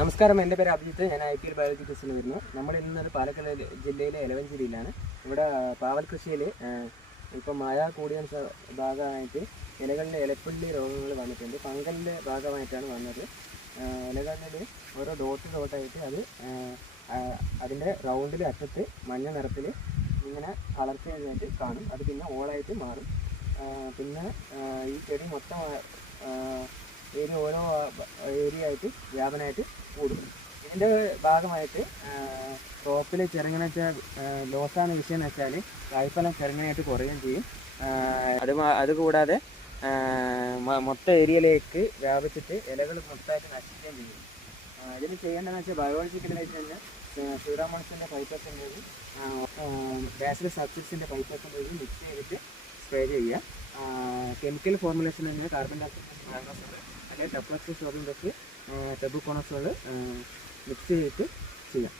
നമസ്കാരം എന്റെ പേര് അഭിജിത്ത്. ഞാൻ ഐ പി എൽ ബയോളജി ക്വസ്റ്റിൽ വരുന്നു. നമ്മൾ ഇന്നത് പാലക്കാട് ജില്ലയിലെ എലവഞ്ചേരിയിലാണ് ഇവിടെ പാവൽ കൃഷിയിൽ ഇപ്പം മഴ കൂടിയ ഭാഗമായിട്ട് ഇലകളിൽ ഇലപ്പുള്ളി രോഗങ്ങൾ വന്നിട്ടുണ്ട്. പങ്കലിന്റെ ഭാഗമായിട്ടാണ് വന്നത്. ഇലകളിൽ ഓരോ ഡോട്ട് ഡോട്ടായിട്ട് അത് അതിന്റെ റൗണ്ടിൽ അറ്റത്ത് മഞ്ഞ നിറത്തിൽ ഇങ്ങനെ കളർ ചേഞ്ച് കാണും. അത് പിന്നെ ഓളായിട്ട് മാറും. പിന്നെ ഈ ചെടി മൊത്തം ഏരിയ ഓരോ ഏരിയ ആയിട്ട് വ്യാപനമായിട്ട് കൂടും. ഇതിന്റെ ഭാഗമായിട്ട് ടോപ്പിൽ ചെറുങ്ങനെ വെച്ചാൽ ലോസാണ് വിഷയം എന്ന് വെച്ചാൽ കായ്ഫലം ചെറുങ്ങനെയായിട്ട് കുറയുകയും ചെയ്യും. അത് അതുകൂടാതെ മൊത്ത ഏരിയയിലേക്ക് വ്യാപിച്ചിട്ട് ഇലകൾ മൊത്തമായിട്ട് നശിക്കുകയും ചെയ്യും. ഇതിന് ചെയ്യേണ്ടതെന്ന് വെച്ചാൽ ബയോളജിക്കലായിട്ട് തന്നെ സൂഡാമോൺസിന്റെ ഫൈവ് പെർസെന്റേജ് ബാസിൽ സബ്സിഡ്സിന്റെ പെർസെന്റേജ് മിക്സ് ചെയ്തിട്ട് സ്പ്രേ ചെയ്യുക. കെമിക്കൽ ഫോർമുലേഷൻ തന്നെ കാർബൺ ഡയോക്സൈഡ് അല്ലെങ്കിൽ ടെപ്ലക്സ് സോഡിയം വെച്ച് ടെബുക്കോണസോൾ മിക്സ് ചെയ്തിട്ട് ചെയ്യാം.